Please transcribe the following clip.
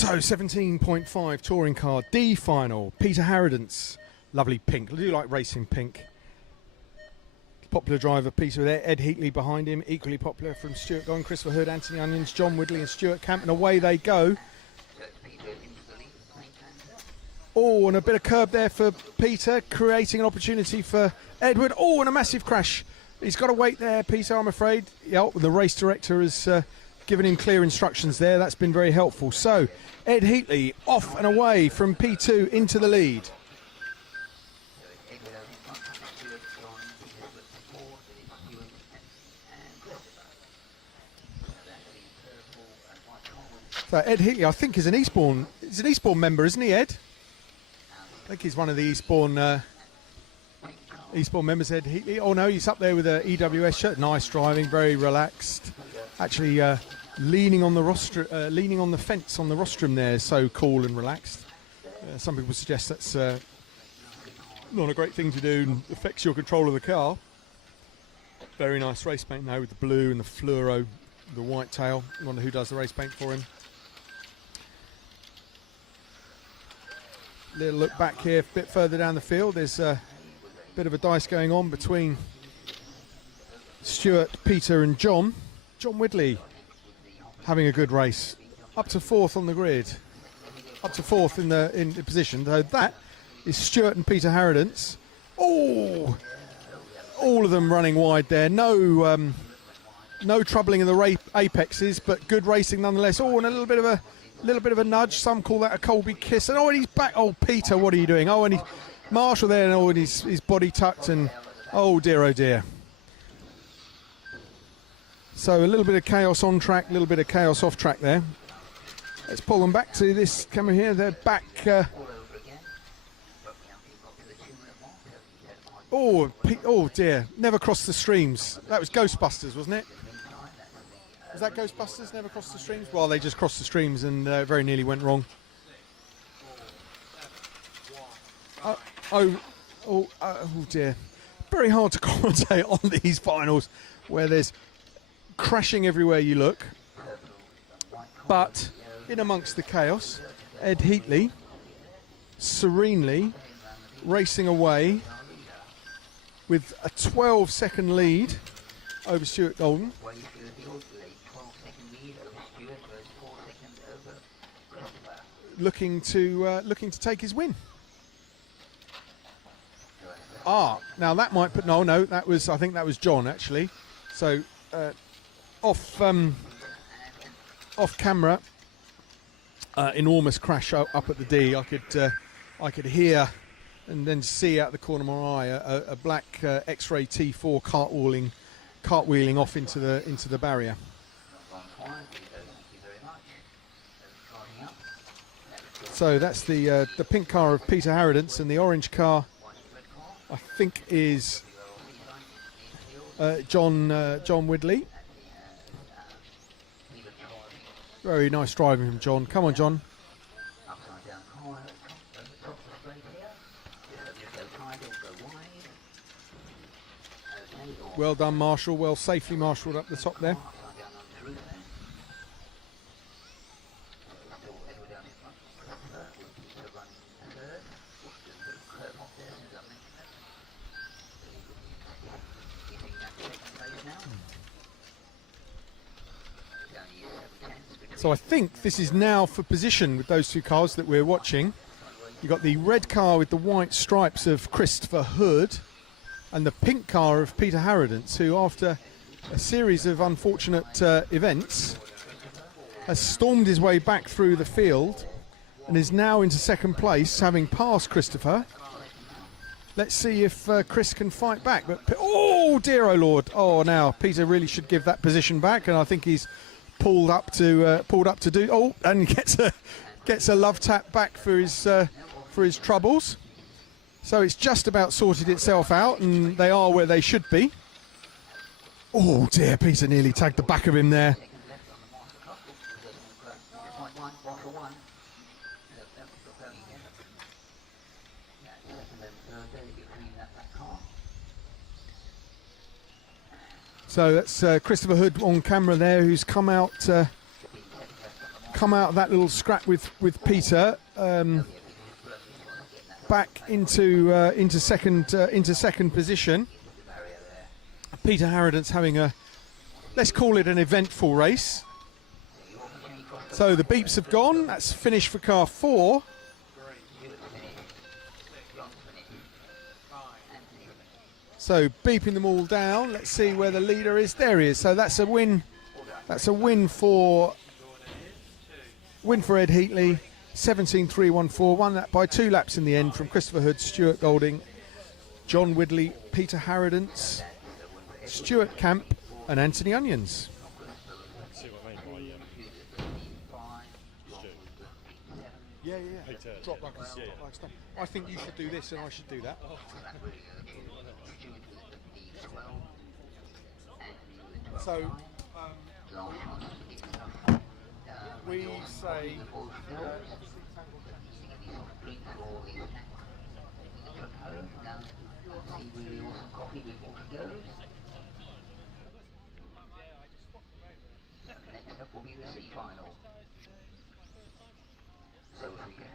So 17.5 touring car D final. Peter Harradence, lovely pink. I do like racing pink. Popular driver Peter there. Ed Heatley behind him, equally popular from Stuart Gong, Christopher Hood, Anthony Onions, John Woodley and Stuart Camp, and away they go. Oh, and a bit of curb there for Peter, creating an opportunity for Edward. Oh, and a massive crash. He's got to wait there, Peter, I'm afraid. Yeah, the race director has given him clear instructions there. That's been very helpful. So, Ed Heatley off and away from P2 into the lead. So Ed Heatley, I think, is an Eastbourne member, isn't he, Ed? I think he's one of the Eastbourne members, Ed Heatley. Oh no, he's up there with a EWS shirt. Nice driving, very relaxed. Actually, leaning on the leaning on the fence on the rostrum there, so cool and relaxed. Some people suggest that's not a great thing to do and affects your control of the car. Very nice race paint now with the blue and the fluoro, the white tail. I wonder who does the race paint for him. Little look back here, a bit further down the field. There's a bit of a dice going on between Stuart, Peter and John. John Woodley having a good race, up to fourth on the grid, up to fourth in the position. So that is Stuart and Peter Harradence. Oh, all of them running wide there. No troubling in the apexes, but good racing nonetheless. Oh, and a little bit of a nudge. Some call that a Colby kiss. And and he's back. Oh, Peter, what are you doing? Oh, and Marshall there, and his body tucked, and oh dear. So a little bit of chaos on track, a little bit of chaos off track there. Let's pull them back to this camera here. They're back. Oh dear, never crossed the streams. That was Ghostbusters, wasn't it? Was that Ghostbusters, never crossed the streams? Well, they just crossed the streams and very nearly went wrong. Oh dear. Very hard to commentate on these finals where there's crashing everywhere you look. But in amongst the chaos, Ed Heatley serenely racing away with a 12-second lead over Stuart Golden. Looking to take his win. Now that might put no. I think that was John actually. So off camera, enormous crash up at the D. I could hear and then see out the corner of my eye a black X-ray T4 cartwheeling off into the barrier. So that's the pink car of Peter Harradence, and the orange car, I think, is John Woodley. Very nice driving from John. Come on, John. Well done, Marshall. Well safely marshalled up the top there. So I think this is now for position with those two cars that we're watching. You've got the red car with the white stripes of Christopher Hood and the pink car of Peter Harradence, who after a series of unfortunate events has stormed his way back through the field and is now into second place, having passed Christopher. Let's see if Chris can fight back. But oh dear, oh Lord! Oh, now Peter really should give that position back, and I think he's pulled up to do. Oh, and gets a love tap back for his troubles. So it's just about sorted itself out, and they are where they should be. Oh dear, Peter nearly tagged the back of him there. So that's Christopher Hood on camera there, who's come out come out of that little scrap with Peter back into second position. Peter Harradence having a, let's call it an eventful race. So the beeps have gone. That's finished for car 4. So beeping them all down. Let's see where the leader is. There he is. So that's a win. That's a win for Ed Heatley. 17.314. Won that by 2 laps in the end from Christopher Hood, Stuart Golding, John Widley, Peter Harradence, Stuart Camp, and Anthony Onions. Yeah. Drop like a stop. I think you should do this and I should do that. So we say Next up will be the C final. So if we can